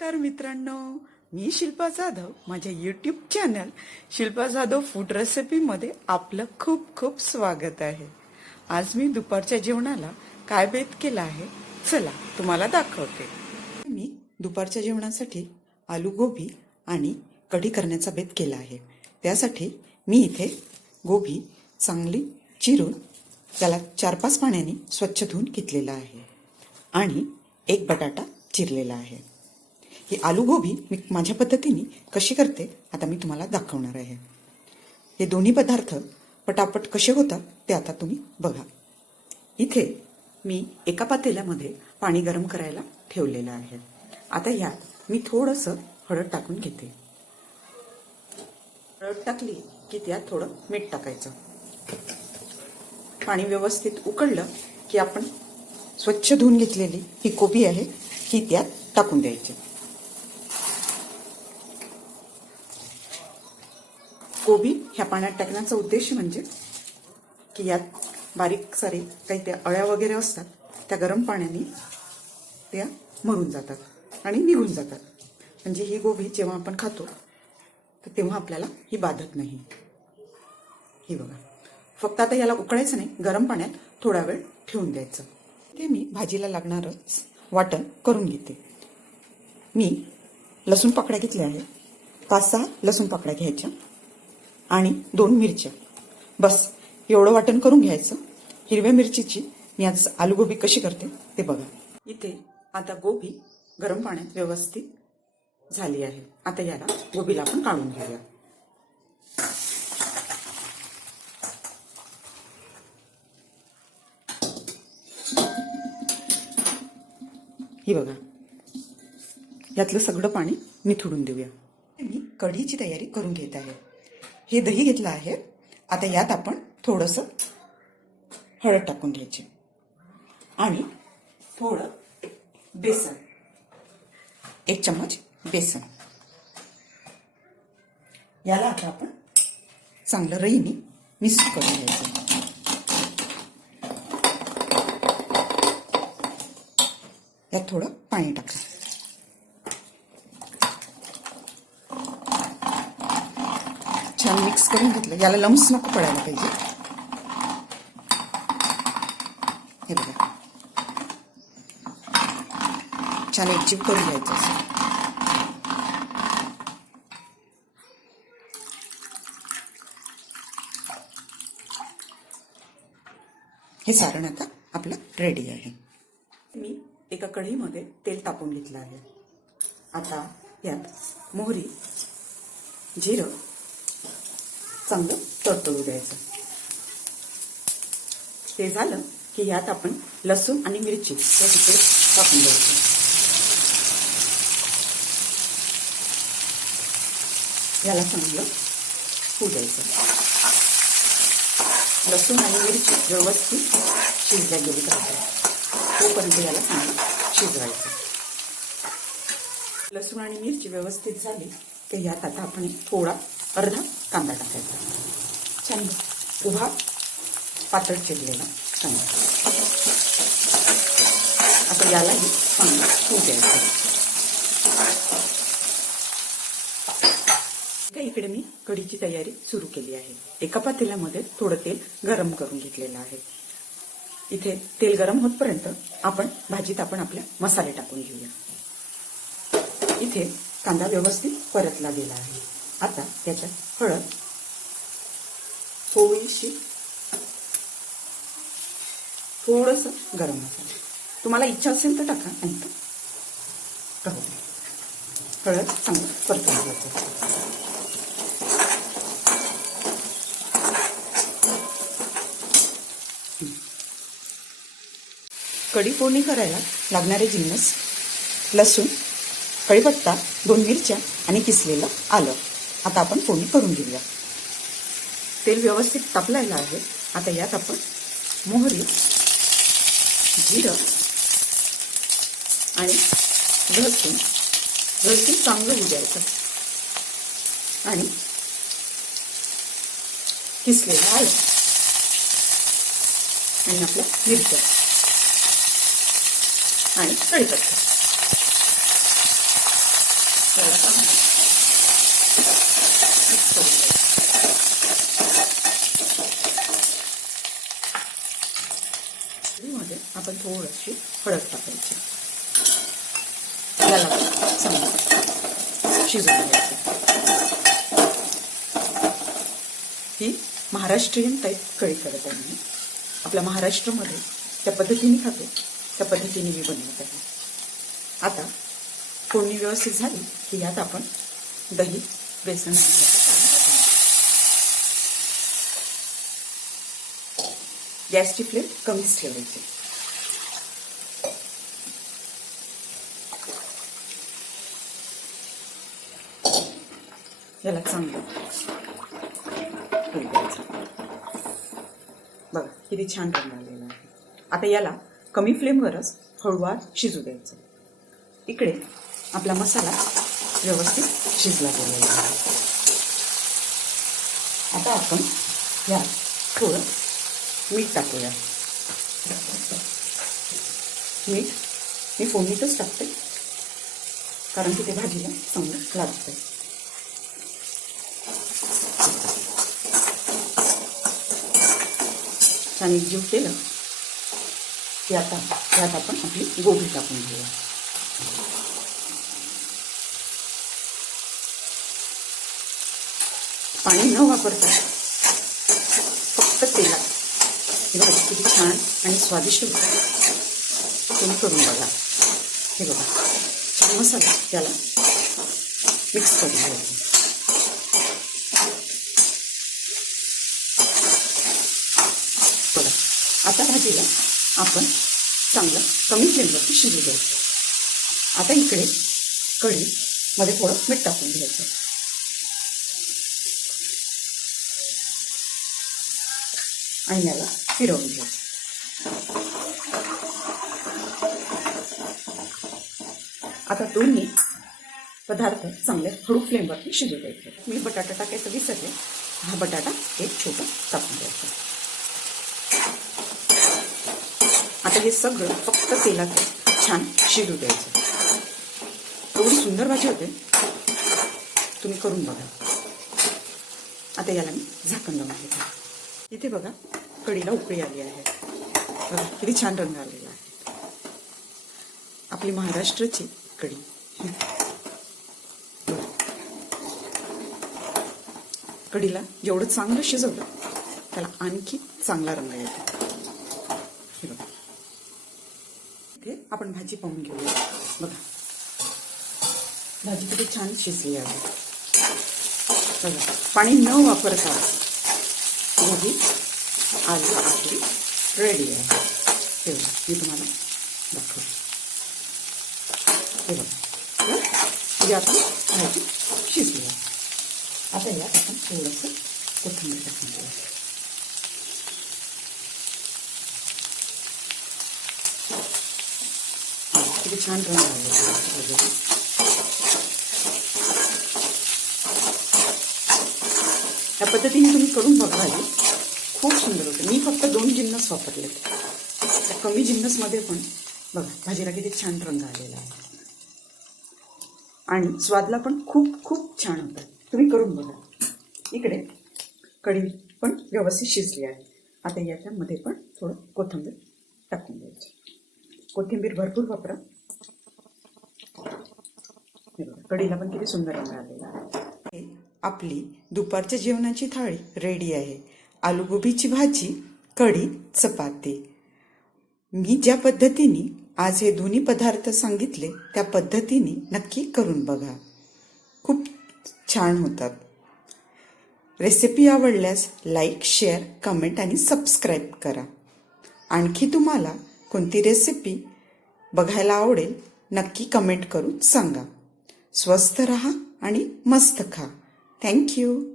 नमस्कार मित्रांनो. मी शिल्पा जाधव माझ्या YouTube channel Shilpa Jadhav food रेसिपीमध्ये आपलं खूप खूप स्वागत आहे. आज मी दुपारच्या जेवणाला काय बेत केला आहे? चला तुम्हाला दाखवते. मी दुपारच्या जेवणासाठी आलू गोबी आणि कढी करण्याचा बेत केला आहे. त्यासाठी मी इथे गोबी चांगली चिरून त्याला चार पाच पाण्याने स्वच्छ धुवून घेतलेला आहे. आणि एक बटाटा चिरलेला आहे. ही आलू गोबी मी माझ्या पद्धतीने कशी करते आता मी तुम्हाला दाखवणार आहे. हे दोन्ही पदार्थ पटापट कसे होतात ते आता तुम्ही बघा. इथे मी एका पातेल्यामध्ये पाणी गरम करायला ठेवलेलं आहे. आता ह्यात मी थोडंसं हळद टाकून घेते. हळद टाकली की त्यात थोडं मीठ टाकायचं. पाणी व्यवस्थित उकळलं की आपण स्वच्छ धुवून घेतलेली ही कोबी आहे ही त्यात टाकून द्यायची. कोबी ह्या पाण्यात टाकण्याचा उद्देश म्हणजे की यात बारीक सारे काही त्या अळ्या वगैरे असतात त्या गरम पाण्याने त्या मरून जातात आणि निघून जातात. म्हणजे ही गोबी जेव्हा आपण खातो तर तेव्हा आपल्याला ही बाधत नाही. ही बघा. फक्त आता याला उकळायचं नाही गरम पाण्यात थोडा वेळ ठेवून द्यायचं. ते मी भाजीला लागणारं वाटण करून घेते. मी लसूण पाकळ्या घेतल्या आहेत. पाच सहा लसूण पाकळ्या घ्यायच्या. आणि दोन मिरच्या. बस एवढं वाटण करून घ्यायचं. हिरव्या मिरचीची मी आज आलूगोबी कशी करते ते बघा. इथे आता गोबी गरम पाण्यात व्यवस्थित झाली आहे. आता याला गोबीला आपण काढून घेऊया. ही बघा. यातलं सगळं पाणी निथडून देऊया. मी कढीची तयारी करून घेत आहे. हे दही घेतलं आहे. आता यात आपण थोडंसं हळद टाकून घ्यायची. आणि थोडं बेसन. एक चम्मच बेसन. याला आता आपण चांगलं रईने मिक्स करून घ्यायचं. यात थोडं पाणी टाका मिक्स याला लम्स नको हे बघा छान एकजीव करून घ्यायचं हे सारण, आता आपलं रेडी आहे. मी एका कढईमध्ये तेल तापवून घेतलं आहे. आता यात मोहरी, जिरं चांगलं तडतडू द्यायचं. ते झालं की ह्यात आपण लसूण आणि मिरची या तिथे टाकून द्यायचं. याला चांगलं होऊ द्यायचं. लसूण आणि मिरची व्यवस्थित शिजल्या गेली पाहिजे. तोपर्यंत याला चांगलं शिजवायचं. लसूण आणि मिरची व्यवस्थित झाली तर ह्यात आता आपण थोडा अर्धा कांदा टाकायचा. छान उभा पातळ चिरलेला कांदा. आता यालाही चांगलं होऊ द्यायचं का इकडे मी कढीची तयारी सुरू केली आहे. एका पातेल्यामध्ये थोडं तेल गरम करून घेतलेलं आहे. इथे तेल गरम होतपर्यंत आपण भाजीत आपण आपल्या मसाले टाकून घेऊया. इथे कांदा व्यवस्थित परतला गेला आहे. आता त्याच्यात हळद थोडीशी थोडस गरम मसाला. तुम्हाला इच्छा असेल तर टाका नाही तर राहू दे हळद चांगलं परतून घ्यायचं कढी फोडणी करायला लागणारे जिन्नस लसूण कढीपत्ता दोन मिरच्या आणि किसलेलं आलं. आता आपण फोडणी करून घेऊया. तेल व्यवस्थित तापलायला आहे. आता यात आपण मोहरी जिरं आणि लसूण. लसूण चांगलं होऊ द्यायचं. आणि किसलेलं आलं. आणि आपल्या मिरच्या आणि कढीपत्ता त्याला चांगलं mix करून घ्यायचं. मध्ये आपण थोडीशी हळद टाकायची. याला चांगलं शिजवून घ्यायचं. ही महाराष्ट्रीयन टाईप कळी करत आहे मी. आपल्या महाराष्ट्रामध्ये त्या पद्धतीने खातो. त्या पद्धतीने मी बनवत आहे. आता फोडणी व्यवस्थित झाली की यात आपण दही बेसन गॅसची फ्लेम कमीच ठेवायची. याला चांगलं. बघा किती छान बनवलेलं आहे. आता याला कमी फ्लेमवरच हळूवार शिजू द्यायचं. इकडे आपला मसाला व्यवस्थित शिजला गेलेला आहे. आता आपण यात थोडं मीठ टाकूया. मीठ मी फोडणीतच टाकते. कारण की ते भाजीला चांगलं लागतं छान एकजीव केलं की आता त्यात आपण आपली गोबी टाकून घेऊया. पाणी न वापरता फक्त तेलात हे बघा किती छान आणि स्वादिष्ट होतं. तुम्ही करून बघा. हे बघा मसाला त्याला मिक्स करून घ्यायचा बघा आता भाजीला आपण चांगलं कमी फ्लेमवरती शिजू द्यायचं आता इकडे कढीमध्ये थोडं मीठ टाकून घ्यायचं. आणि याला फिरवून घ्यायचं. आता दोन्ही पदार्थ चांगले हळू फ्लेमवरती शिजू द्यायचे. मी बटाटा टाकायचं विसरले. हा बटाटा एक छोटा टाकून द्यायचा आता हे सगळं फक्त तेलात छान शिजू द्यायचं. एवढी सुंदर भाजी होते. तुम्ही करून बघा. आता याला मी झाकण लावून घेते इथे बघा कढीला उकळी आली आहे. बघा किती छान रंग आलेला आहे. आपली महाराष्ट्राची कढी. कढीला जेवढं चांगलं शिजवलं त्याला आणखी चांगला रंग येतो. हे बघा. आपण भाजी पाहून घेऊया. बघा. भाजी किती छान शिजली आहे. बघा. पाणी न वापरता गोबी आलू आपली रेडी आहे. हे बघा. मी तुम्हाला दाखवते. हे आपली भाजी शिजली आहे. आता यात आपण थोडंसं कोथिंबीर टाकून देऊया किती छान रंग आलेला त्या या पद्धतीने तुम्ही करून बघा खूप सुंदर होतं. मी फक्त दोन जिन्नस वापरले त्या कमी जिन्नसमध्ये पण बघा भाजीला किती छान रंग आलेला आहे. आणि स्वादला पण खूप खूप छान होतं. तुम्ही करून बघा. इकडे कढी पण व्यवस्थित शिजली आहे. आता याच्यामध्ये पण थोडं कोथिंबीर टाकून द्यायची. कोथिंबीर भरपूर वापरा. कडीला कढीला पण किती सुंदर रंग आलेला आहे. आपली दुपारच्या जेवणाची थाळी रेडी आहे. आलूगोबीची भाजी कढी चपाती. मी ज्या पद्धतीने आज हे दोन्ही पदार्थ सांगितले त्या पद्धतीने नक्की करून बघा. खूप छान होतात. रेसिपी आवडल्यास लाईक शेअर कमेंट आणि सबस्क्राईब करा. आणखी तुम्हाला कोणती रेसिपी बघायला आवडेल नक्की कमेंट करून सांगा. स्वस्थ रहा आणि मस्त खा. थँक्यू